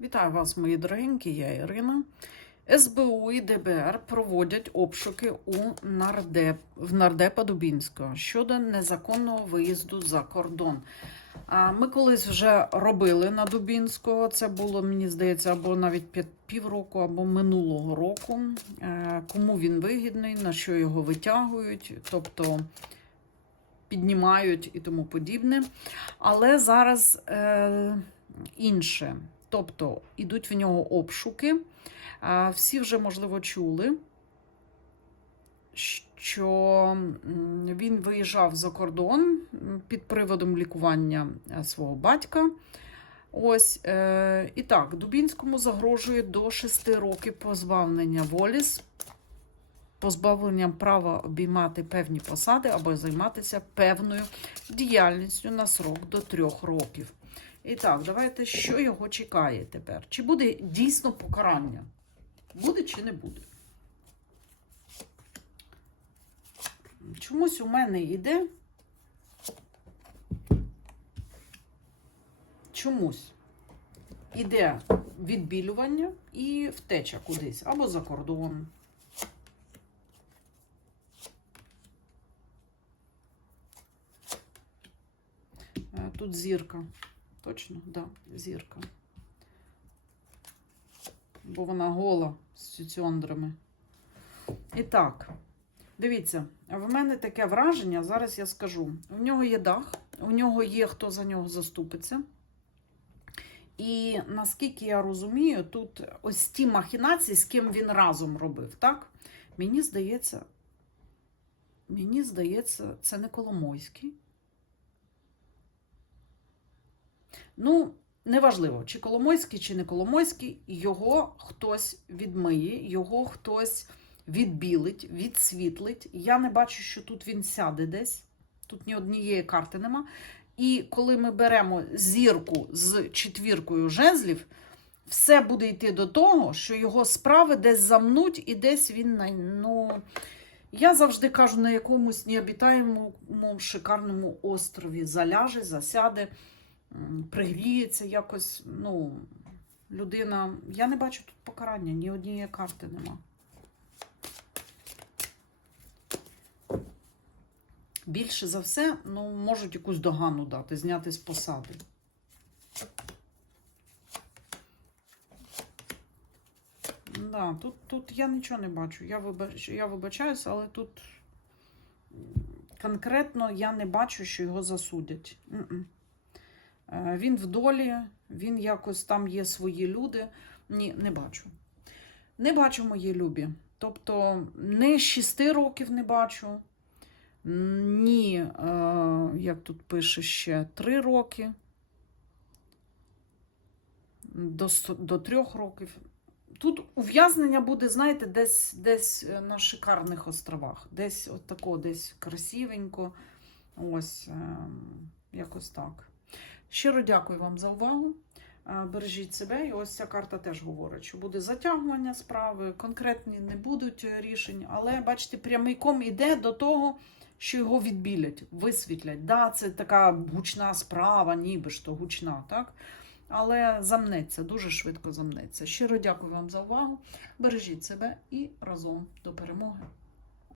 Вітаю вас, мої дорогенькі, я Ірина. СБУ і ДБР проводять обшуки у нардеп, в нардепа Дубінського щодо незаконного виїзду за кордон. А, Ми колись вже робили на Дубінського. Це було, мені здається, або навіть півроку, або минулого року. Е, Кому він вигідний, на що його витягують, тобто піднімають і тому подібне. Але зараз е, інше. Тобто ідуть в нього обшуки. Всі вже, можливо, чули, що він виїжджав за кордон під приводом лікування е, свого батька. Ось, е, і так, Дубінському загрожує до 6 років позбавлення волі з позбавленням права обіймати певні посади або займатися певною діяльністю на срок до 3 років. І так, давайте, що його чекає тепер? Чи буде дійсно покарання? Буде чи не буде? Чомусь у мене йде. Чомусь іде відбілювання і втеча кудись або за кордон. Е, Тут зірка. Точно, да, зірка. Бо вона гола з цюндрами. І так, дивіться, в мене таке враження, зараз я скажу. У нього є дах, у нього є хто за нього заступиться. І наскільки я розумію, тут ось ті махінації, з ким він разом робив, так? Мені здається, мені здається, це не Коломойський. Ну, неважливо, чи Коломойський, чи не Коломойський, його хтось відмиє, його хтось відбілить, відсвітлить. Я не бачу, що тут він сяде десь. Тут ні однієї карти нема. І коли ми беремо зірку з четвіркою жезлів, все буде йти до того, що його справи десь замнуть і десь він ну. Я завжди кажу, на якомусь необітаємому шикарному острові заляже, засяде, пригріється якось. Ну, людина. Я не бачу тут покарання, ні однієї карти нема. Більше за все, ну, можуть якусь догану дати, зняти з посади. Да, тут, тут я нічого не бачу. Я, вибач, я вибачаюсь, але тут конкретно я не бачу, що його засудять. М-м. Е, Він в долі, він якось там є свої люди. Ні, не бачу. Не бачу мої любі. Тобто не 6 років не бачу. Ні, е, як тут пише ще 3 роки. До, до 3 років. Тут ув'язнення буде, знаєте, десь, десь е, на шикарних островах. Десь от тако, десь красивенько. Ось, е, якось так. Щиро дякую вам за увагу. Е, Бережіть себе, і ось ця карта теж говорить, що буде затягування справи, конкретні не будуть е, рішень, але бачите, прямий ком іде до того, що його відбілять, висвітлять. Да, це така гучна справа, ніби ж то гучна, так? Але замнеться, дуже швидко замнеться. Щиро дякую вам за увагу. Бережіть себе і разом до перемоги.